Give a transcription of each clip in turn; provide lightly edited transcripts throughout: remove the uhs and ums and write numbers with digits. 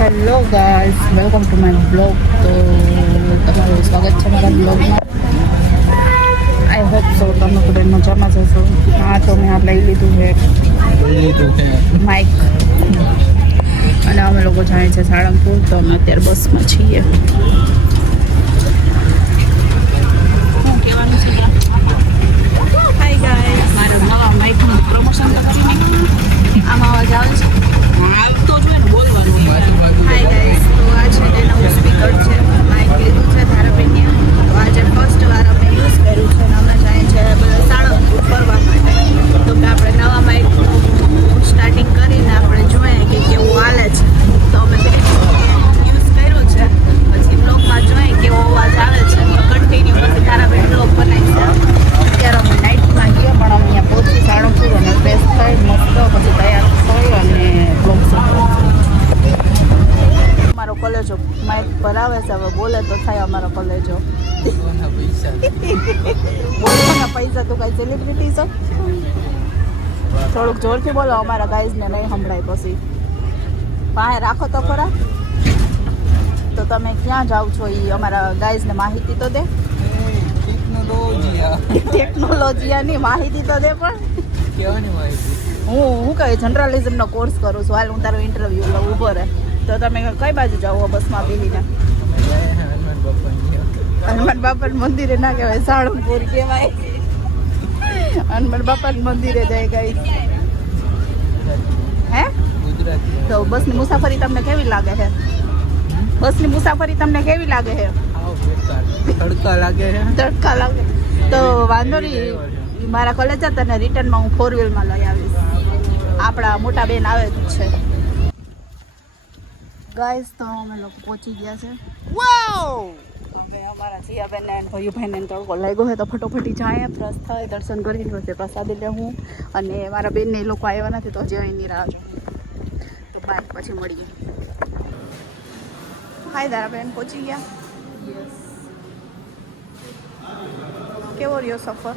Hello guys, welcome to my blog. તો તમારું સ્વાગત છે મારા બ્લોગમાં. આઈ હોપ સો તમે બધા મજામાં જશો. હા, તો મેં આ લઈ લીધું છે માઇક અને અમે લોકો જાય છે સાળંગપુર. તો અમે અત્યારે બસમાં છીએ. શું કહેવાનું છે? હાય ગાઈસ, મારા નવા માઇકનું પ્રમોશન કરતી નહીં. આમાં અવાજ આવે છે? આવતો જોઈએ ને, બોલવાનું. હાય ગાઈસ, તો આ છે ને નવું સ્પીકર છે. માઇક લીધું છે ધારાબેને. તો આજે ફર્સ્ટ વાર અમે યુઝ કર્યું છે અને અમે જાય છે બધા સાળંગપુર ફરવા માટે. તો કે આપણે નવા માઇકનું સ્ટાર્ટિંગ કરીને આપણે જોઈએ કે કેવું હાલે છે. તો અમે યુઝ કર્યું છે, પછી બ્લોગમાં જોઈએ કેવો અવાજ આવે છે. તો કન્ટિન્યુ પછી ધારાબેન બ્લોગ બનાવી છે. અત્યારે અમે નાઇટમાં ગયા, પણ અમે અહીંયા પહોંચી સાળંગપુર અને ફ્રેશ થઈ મસ્ત પછી તૈયાર થઈ અને બ્લોગ અમારો કોલેજો માઇક ભરાવે છે. હવે બોલે તો થાય અમારો કોલેજો. બોલવાના પૈસા તો કઈ સેલિબ્રિટી છો? થોડુંક જોરથી બોલો, અમારા ગાઈઝને નહીં સંભળાય. પછી પાસે રાખો તો ખરા. તો તમે ક્યાં જાઓ છો એ અમારા ગાઈઝને માહિતી તો દે. ટેકનોલોજીની માહિતી તો દે. પણ કેવાની માહિતી? હું કહે જનરલિઝમનો કોર્સ કરું છું. હાલ હું તારો ઇન્ટરવ્યુ લઉં, ઊભો રહે. તો તમે કઈ બાજુ જાઓ બસમાં બેસીને? હનુમાન બાપા મંદિરે ના કહેવાય, સાળંગપુર કહેવાય. હનુમાન બાપા મંદિરે જાય ગાઈસ. હે તો બસની મુસાફરી તમને કેવી લાગે છે? બસની મુસાફરી તમને કેવી લાગે છે? તડકા લાગે છે. તડકા લાગે તો વાંધો નહીં. મારા કોલેજ હતા ને રિટર્નમાં હું 4 વ્હીલમાં લઈ આવીશ. આપણા મોટા બેન આવે જ છે. ગાઈસ, તો અમે લોકો પહોંચી ગયા છે. હવે અમારા જીયાબેન અને ભયુભાઈને તડકો લાગ્યો હોય તો ફટોફટી જાય, ફ્રેશ થાય, દર્શન કરીને પછી પ્રસાદી લેવું. અને મારા બેનને એ લોકો આવ્યા નથી તો હજી અહીંની રાહ જોઉં. તો બાય, પછી મળીએ. હાય દારાબેન, પહોંચી ગયા? યસ. કેવો રહ્યો સફર?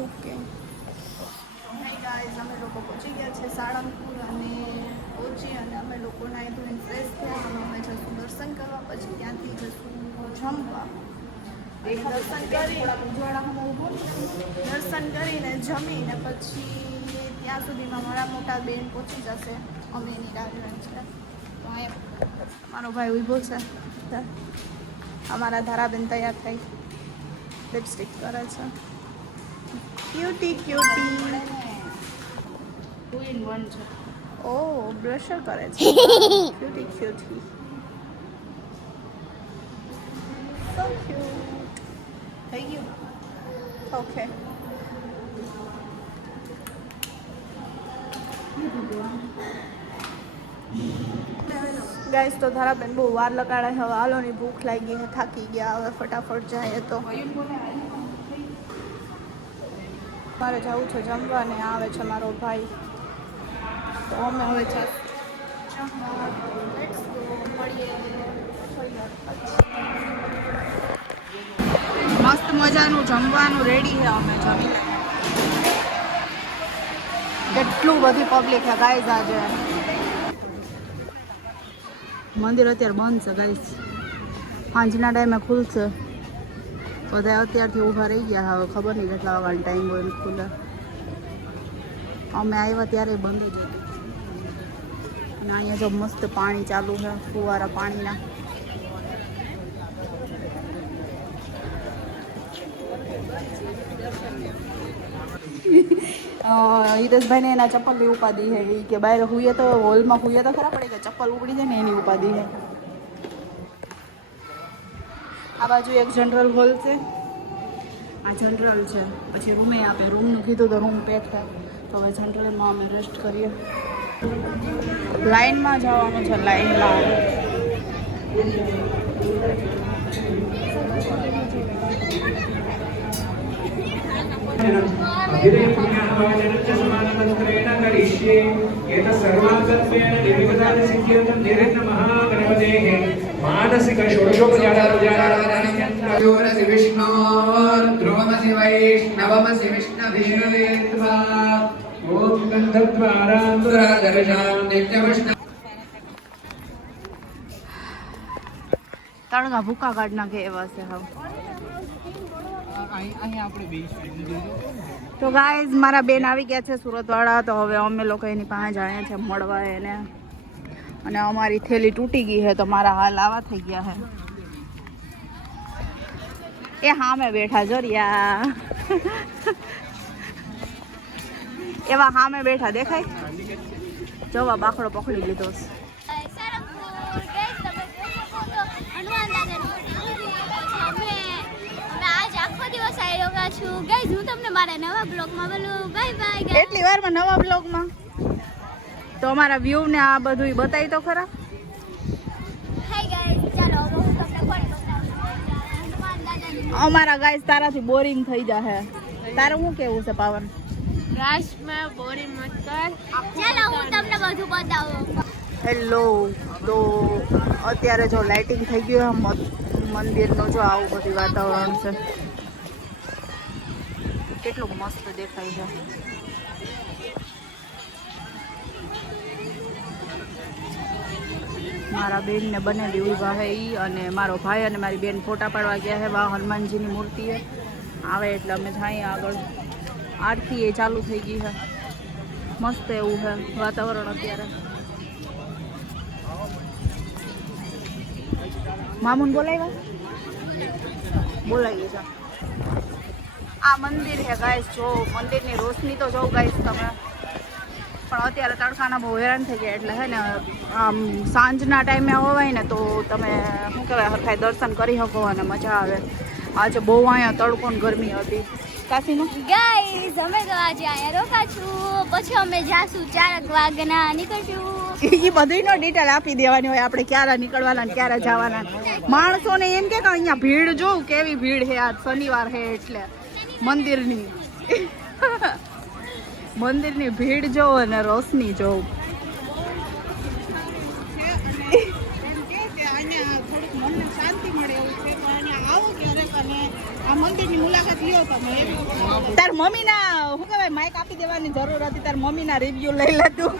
ઓકે, હાય ગાઈઝ, અમે લોકો પહોંચી ગયા છે સાળંગપુર. અને પહોંચી અને અમે લોકો નાહી ધોઈને ફ્રેશ થયા. અમે જઈશું દર્શન કરવા, પછી ત્યાંથી જઈશું જમવા. દર્શન કરીને જમીને પછી ત્યાં સુધીમાં મારા મોટા બેન પહોંચી જશે. અમે એની રાહ જોઈએ છે. તો અહીંયા મારો ભાઈ ઊભો છે. અમારા ધારાબેન તૈયાર થઈ લિપસ્ટિક કરે છે. ક્યુટી ક્યુટી 2 in 1 છે. ઓ, બ્રશર કરે છે. ક્યુટી ક્યુટી, સો ક્યુટ. થઈ ગયું? ઓકે. ગાઈસ, તો ધારાબેન બહુ વાર લગાડે. હવે હાલોની ભૂખ લાગી છે, થાકી ગયા. હવે ફટાફટ જાય. તો મારે જવું છે જમવા ને આવે છે મારો ભાઈ. તો અમે હવે મસ્ત મજાનું જમવાનું રેડી છે. અમે જમી લઈએ. કેટલું બધી પબ્લિક છે ગાઈઝ આજે. મંદિર અત્યારે બંધ છે ગાઈઝ, સાંજના ટાઈમે ખુલશે. બધા અત્યારથી ઊભા રહી ગયા. હવે ખબર નહીં કેટલા વાગ્યાનો ટાઈમ હોય ને ખુલે. અમે આવ્યા ત્યારે બંધ જ હતું. અને અહીંયા જો મસ્ત પાણી ચાલુ છે, ફુવારા પાણીના. હિતેશભાઈને એના ચપ્પલની ઉપાધિ છે. એ કે બહાર હુઈએ તો હોલમાં હુઈએ તો ખરા પડે કે ચપ્પલ ઉપડી જાય ને એની ઉપાધિ છે. આ બાજુ એક જનરલ હોલ છે. આ જનરલ છે. પછી રૂમે આપે. રૂમનું કીધું તો રૂમ પેક થાય. તો હવે જનરલમાં અમે રેસ્ટ કરીએ. લાઈનમાં જવાનું છે, લાઈનમાં. सर्वांगत्वेन निर्विघ्नसिद्ध्यर्थं निर्विघ्न महागणपतेः मानसिक षोडशो योरसि विष्णोर्ध्रुवमसि वैष्णवमसि विष्णुभिर्त्वा ॐ गन्धद्वारान्तरादर्शां नित्यविष्णु તળગા ભૂકા કાઢ નાખે એવા છે હવે. અહીંયા આપણે બેસીશું. તો ગાઈઝ મારા બેન આવી ગયા છે સુરત વાળા, તો હવે અમે લોકો એની પાસે જાય છે મળવા એને. અને અમારી થેલી તૂટી ગઈ છે તો મારા હાલ આવા થઈ ગયા છે. એ હા મેં બેઠા જોરિયા એવા હા મેં બેઠા દેખાય. જોવા બાકડો પકડી લીધો છે. એટલી વારમાં નવા બ્લોગમાં તો અમારા વ્યૂ ને આ બધું બતાવી તો ખરા. અમારા ગાઈસ તારાથી બોરિંગ થઈ જાહે. તારે શું કેવું છે પાવન? હેલો, તો અત્યારે જો લાઇટિંગ થઈ ગયું મંદિરનું, જો આવું બધું વાતાવરણ છે. કેટલું મસ્ત દેખાય છે. મારા બેન ને બનેલી ઉભા હે ઈ, અને મારો ભાઈ અને મારી બેન ફોટા પાડવા ગયા હે. વા હનુમાનજીની મૂર્તિ હે. આવે એટલે અમે જાય આગળ. આરતી એ ચાલુ થઈ ગઈ છે. મસ્ત એવું છે વાતાવરણ અત્યારે. મામુન બોલાવી છે. આ મંદિર હે ગાઈસ. જો મંદિરની રોશની તો જો ગાઈસ તમે. પણ અત્યારે તડકાના બહુ હેરાન થઈ ગયા એટલે હે ને આમ સાંજના ટાઈમે હોવાય ને તો તમે શું કહેવાય હરખાઈ દર્શન કરી શકો અને મજા આવે. આજે બહુ અહીંયા તડકો ને ગરમી હતી. કાશીમાં ગાઈસ અમે તો આજે અહીંયા રોકા છું, પછી અમે જાશું 4 વાગ્યાના નીકળશું. એ બધીનો ડિટેલ આપી દેવાની હોય આપણે ક્યારે નીકળવાના ને ક્યારે જવાના. માણસોને એમ કે અહીંયા ભીડ જોઉં કેવી ભીડ છે. આજ શનિવાર છે એટલે મંદિરની ભીડ જોવો અને રોશની જોવું. તાર મમ્મી ના શું કહેવાય માઇક આપી દેવાની જરૂર હતી. તાર મમ્મી ના રિવ્યુ લઈ લેતું.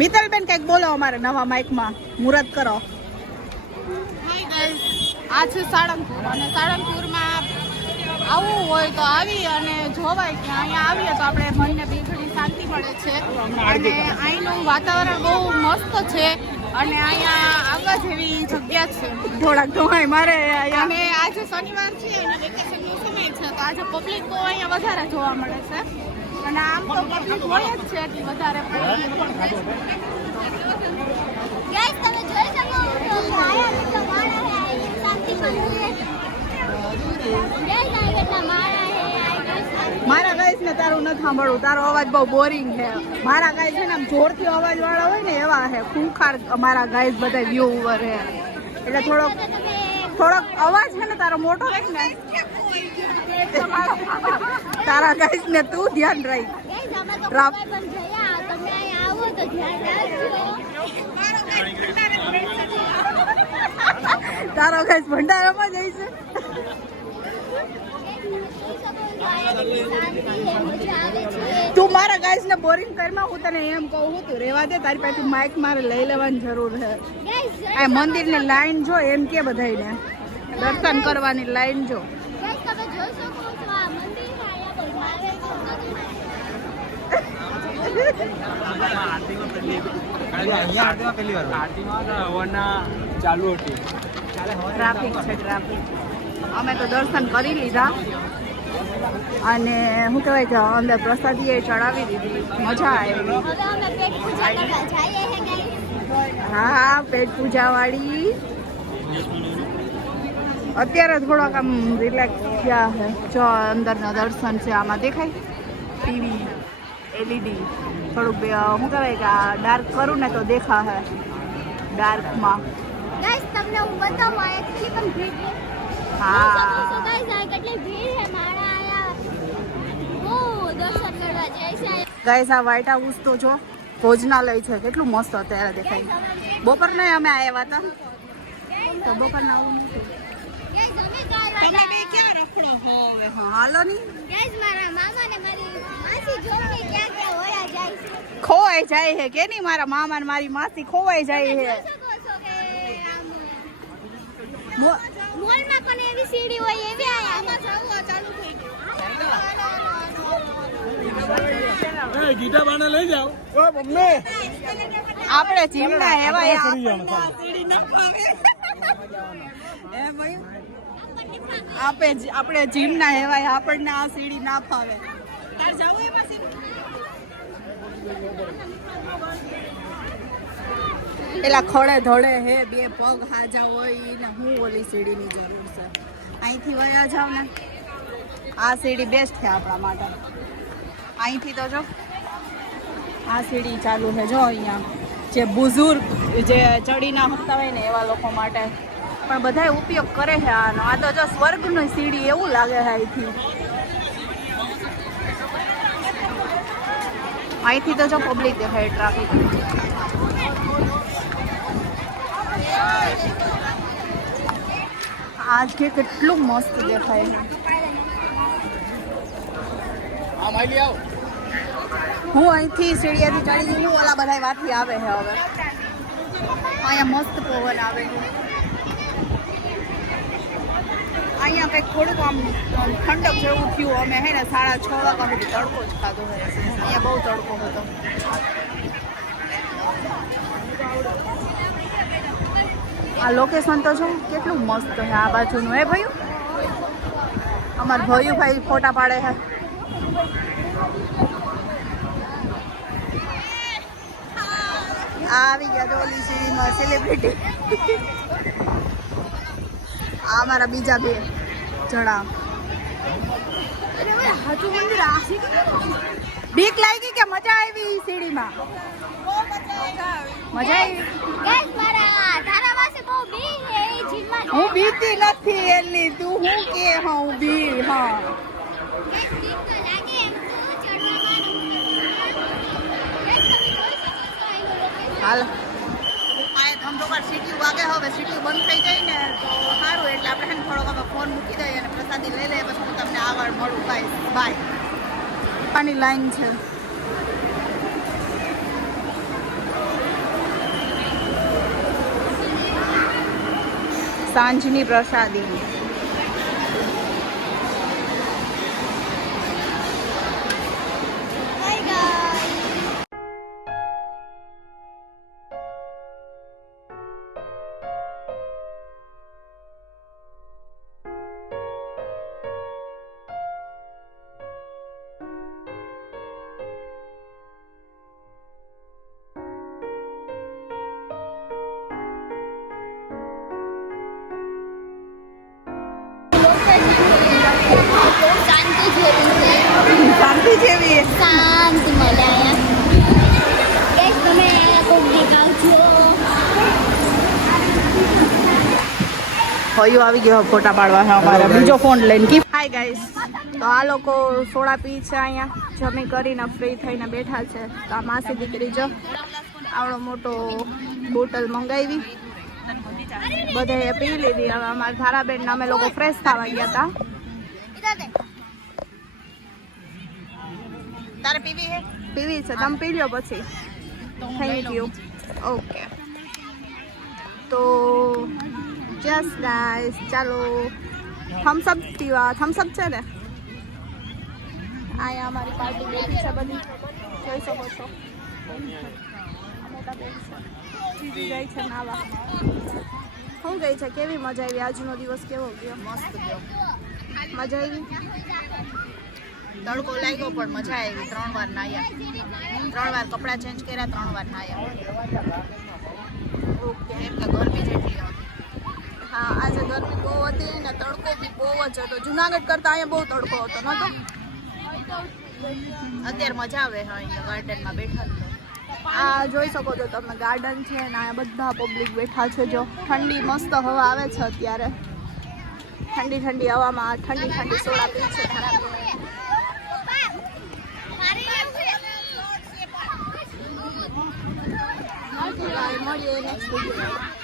મિત્તલબેન કઈક બોલો અમારે નવા માઇકમાં મુહૂર્ત કરો. આ છે સાળંગપુર, અને સાળંગપુરમાં આવવું હોય તો આવી અને જોવાય કે અહીંયા આવીએ તો આપણે મનને બી ઘણી શાંતિ મળે છે. અને અહીંનું વાતાવરણ બહુ મસ્ત છે અને અહીંયા આગળ જેવી જગ્યા છે. થોડાક ધોવાય મારે અને આજે શનિવાર છે અને વેકેશનનો સમય છે તો આજે પબ્લિક બહુ અહીંયા વધારે જોવા મળે છે. અને આમ તો પબ્લિક હોય જ છે એટલી વધારે. ગાઈસ તમે જોઈ શકો છો આયા કેટલા માળા હે, આયા શાંતિ મંદિર. ગાઈસ આયા કેટલા માળા હે, આયા મારા ગાઈસ ને તારું નથી સાંભળવું. તારો અવાજ બહુ બોરિંગ છે. મારા ગાઈસ છે ને આમ જોરથી અવાજ વાળા હોય ને એવા છે. ખૂંખાર અમારા ગાઈસ બધા વ્યૂ ઉપર છે એટલે થોડોક અવાજ છે ને તારો મોટો રાખ ને. તારા ગાઈસ ને તું ધ્યાન રાખ. ગાઈસ અમે તો કોઈ પણ જયા, તમે અહીંયા આવો તો ધ્યાન રાખજો. તારો ગાઈસ ભંડારામાં જાય છે. તું મારા ગાઈસ ને બોરિંગ કરમાં હું તને એમ કહું તું રેવા દે. તારી પાસે માઇક મારે લઈ લેવાની જરૂર છે. આ મંદિરની લાઈન જો એમ કે બધાયને દર્શન કરવાની લાઈન જો. ગાઈસ તમે જોઈ શકો છો આ મંદિર છે, અહીંયા ચાલુ હતી. ટ્રાફિક છે ટ્રાફિક. અમે તો દર્શન કરી લીધા અને શું કહેવાય કે અંદર પ્રસાદી એ ચડાવી દીધી. મજા આવી. હવે અમે પેટ પૂજા કરવા જઈએ હે ગાઈસ. હા પેટ પૂજા વાળી. અત્યારે થોડાક આમ રિલેક્સ થયા છે. જો અંદરના દર્શન છે આમાં દેખાય. ટીવી એલઈડી થોડુંક શું કહેવાય કે આ ડાર્ક કરું ને તો દેખા હે ડાર્કમાં. ગાઈસ તમને હું બતાવું આ કેટલી પણ ભીડ છે. હા ગાઈસ આ કેટલી ભીડ છે. મારા આયા બહુ દર્શન કરવા જાય છે. ગાઈસ આ વ્હાઈટ હાઉસ તો જો ભોજનાલય છે, કેટલું મસ્ત અત્યારે દેખાય. બપોર નહીં અમે આવ્યા હતા તો બપોરના આવું નથી. તમે બે ક્યાં રખડો હો હવે? હા હાલો ની. ગાઈસ મારા મામા ને મારી માસી જોડે ક્યાં ક્યાં હોયા જાય છે. ખોવાઈ જાય છે કે નહીં? મારા મામા ને મારી માસી ખોવાઈ જાય છે. મોલમાં પણ એવી સીડી હોય એવી આમાં જવું ચાલુ થઈ ગયું. ગીતા બાને લઈ જાઓ. ઓ મમ્મી આપણે જીમના હેવાય સીડી ન ફાવે. એ ભાઈ આપણે જીમના હેવાય આપણને આ સીડી ના ફાવે. તાર જાવું એમાં પેલા ખડે ધડે હે બે પગ હાજા હોય ને હું ઓલી સીડીની જરૂર છે. અહીંથી વયા જાવ ને આ સીડી બેસ્ટ છે આપણા માટે. અહીંથી તો જો આ સીડી ચાલુ છે જો અહીંયા જે બુઝુર્ગ જે ચડી ના શકતા હોય ને એવા લોકો માટે પણ બધાય ઉપયોગ કરે છે આનો. આ તો જો સ્વર્ગની સીડી એવું લાગે છે અહીંથી તો જો પબ્લિક દેખાય ટ્રાફિક. આજ કે કેટલું મસ્ત દેખાય છે. હું અહીંથી સીડીયાથી ચડી ગઈ ઓલા બધા વાથી આવે છે હવે. અહીંયા મસ્ત પવન આવે છે. અહીંયા કંઈક થોડુંક આમ ઠંડક જેવું થયું. અમે હે ને 6:30 વાગ્યા સુધી તડકો જ ખાધો હોય. અહીંયા બહુ તડકો હતો. આ લોકેશન તો જો કેટલું મસ્ત છે આ બાજુનું. હે ભાઈ અમાર ભાઈ ફોટા પાડે છે. આવી ગયા ઓલી સીડીમાં સેલિબ્રિટી. આ અમારા બીજા બે જણા. બીક લાગી કે મજા આવી સીડીમાં? મજા આવી. ગાઈસ મારા તારા પાસે બહુ બી હે એ જીમમાં. હું બીતી નથી એલી. તું હું કે હું બી. હા ગાઈસ બીક તો લાગે એમ તો ચડવામાં. હાલ આ ધમધોકાર સીટી વાગે હવે સીટી બંધ થઈ જાય ને તો સારું. એટલે આપણે છે ને થોડોક હવે ફોન મૂકી દઈએ અને પ્રસાદી લઈ લઈએ. પછી હું તમને આગળ મળું. બાય. પાણી લાઈન છે. સાંજની પ્રસાદી. શાંતિ જેવી શાંત મળે અહીંયા. ગાઈસ તમે કોક દેખાવજો. ભાઈઓ આવી ગયો ફોટા પાડવા છે અમારા. બીજો ફોન લઈને. હાય ગાઈસ, તો આ લોકો સોડા પી છે અહીંયા. જમી કરીને ફ્રી થઈને બેઠા છે. તો આ માસી દીકરી જો આવડો મોટો બોટલ મંગાવી બધાએ પી લીધી. હવે અમારા ધારાબેન ને અમે લોકો ફ્રેશ થવા ગયા હતા. તારે પીવી છે? પીવી છે. તમે પી લ્યો પછી. Thank you. ઓકે તો જસ્ટ ગાઈસ ચાલો થમ્સઅપ પીવા. થમ્સઅપ છે ને અહીંયા અમારી પાર્ટી બેઠી છે બધી જોઈ શકો છો. જીજી જાય છે નાવા. શું ગઈ છે? કેવી મજા આવી? આજનો દિવસ કેવો ગયો? મસ્ત ગયો. મજા આવી. તડકો લાગ્યો પણ મજા આવી. 3 વાર નાયા. 3 વાર કપડાં ચેન્જ કર્યા. 3 વાર નાયા. ઓકે. એમ કે ગરમી જેટલી હતી. હા આજે ગરમી બહુ હતી ને તડકો બી બહુ જ હતો. જુનાગઢ કરતાં અહીંયા બહુ તડકો હતો નતો? અત્યારે મજા આવે છે અહીંયા ગાર્ડનમાં બેઠા. આ જોઈ શકો છો તમે ગાર્ડન છે ને અહીંયા બધા પબ્લિક બેઠા છે. જો ઠંડી મસ્ત હવા આવે છે અત્યારે. ઠંડી ઠંડી હવામાં ઠંડી ઠંડી સોડા પી છે. મળીએ નેક્સ્ટ વિડીયો.